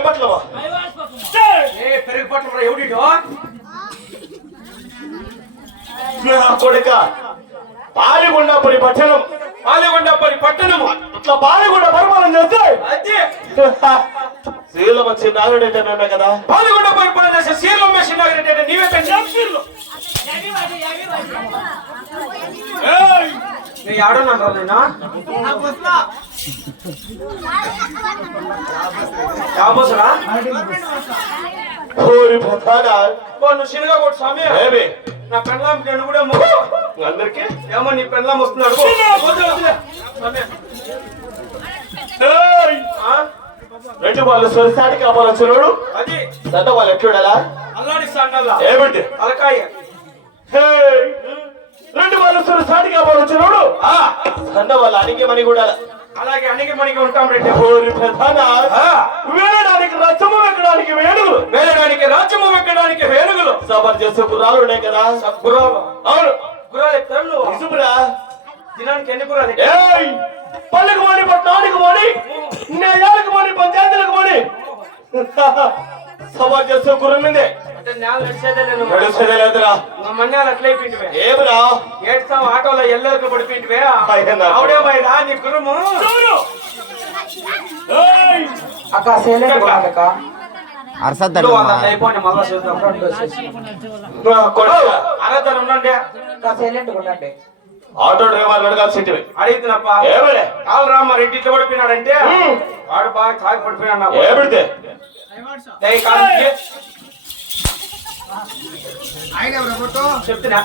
ఏం పట్లమా పెరుగు పట్ల ఎవడిడో కొడుక పాలిగొండపల్లి పట్టణం ఇట్లా పాలిగొండ పరిపాలన చేస్తే అదే శీలం వచ్చి నాగరెడ్డి మేమే కదా. పాలిగొండ పరిపాలన చేసే శీలం మెషిన్ నాగరెడ్డి నీవే పెంచాం శీలం నీ ఆడన్నా నేనా కాబోసరా ఓరి ప్రధాన నువ్వు శనిగా కొట్టు స్వామి ఏమి నా పెళ్ళాం నేను కూడా అందరికి ఏమో నీ పెళ్ళాం వస్తున్నాడు రెండు వాళ్ళు సొరిసాటి కాపాలొచ్చినోడు అది దండ వాళ్ళు ఎట్లుండాలా అల్లాడిస్తా ఏమిటి తలకాయ రెండు వాళ్ళు సొరిసాటి కాపాలొచ్చినోడు దండ వాళ్ళు అడిగే మని కూడా అలాగే అణిగి మణిగి ఉంటాం రెడ్డి ఓరి ప్రధాన వేయడానికి రచ్చము ఎక్కడానికి వేణుగులు వేయడానికి రాజ్యము ఎక్కడానికి వేణుగులు సఫర్ చేసే గుర్రాలు ఉన్నాయి కదా. గుర్రాలు అవును గుర్రాలు ఎక్కుతారు నువ్వు నిజమురా. దినానికి ఎన్ని గుర్రాలు పల్లెకు మని పట్టణానికి మని నేయాలకు మని పంచాయతీలకు మని సఫర్ చేసే గుర్రం మీదే అంటే నేల నడిచేదే లేదు నడిచేదే లేదురా. మన్యాలు అట్లయిపోయింటివే ఏమిరా ఏడ్స్తాం ఆటోలో ఎల్లరికి పడిపోయింటివే ఆవిడేమైనా నీ గురుము అక్క అయిపోయింది మళ్ళా చూద్దాం అరదన ఉండండి ఆటో డ్రైవర్ అడగాల్సింటివి అడిగినప్ప ఏమలే కాలు రామ్మ రెడ్డి ఇట్లా పడిపోయినాడంటే వాడు బాగా తాగి పడిపోయినా ఏమిడితే చెప్తున్నా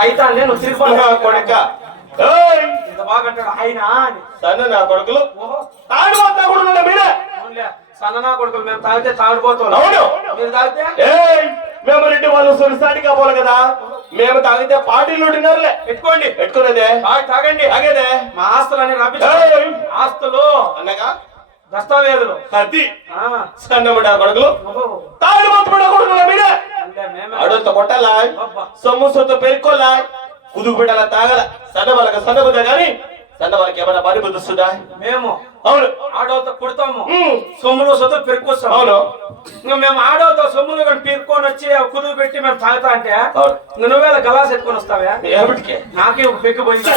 అయితే నువ్వు తిరిగి కొడుక ఇంత బాగా అంటాడు ఆయన సన్న నా కొడుకులు తాడిపోతా కూడా మీరే సన్ననా కొడుకులు మేము తాగితే తాగిపోతాం అవును మీరు తాగితే మేము రెడ్డి వాళ్ళు సొరిసాటి కావాలి కదా. మేము తాగితే పార్టీలు తిన్నారులే పెట్టుకోండి పెట్టుకునేదే తాగండి తాగేదే మా ఆస్తులని రప్పించు ఆస్తులు అన్నగా దస్తావేజులు అది సన్నముడా కొడుకులు తాడిపోతున్నా కొడుకుల మీరే అడంత కొట్టాలా సొమ్ము సొత్తు పెరుక్కోలా కుదుగు పెట్టాలా తాగల సన్న వాళ్ళకి సన్న బుద్దా గాని సన్న వాళ్ళకి ఏమైనా పని బుద్ధిస్తుందా. మేము అవును ఆడవతో కుడతాము సొమ్ములు సొత్తు పెరుక్కొస్తాం. అవును మేము ఆడవతో సొమ్ములు కానీ పెరుక్కొని వచ్చి కుదుగు పెట్టి మేము తాగుతా అంటే నువ్వేళ గలాస్ ఎత్తుకొని వస్తావా ఏమిటికి నాకే పెక్కిపోయింది.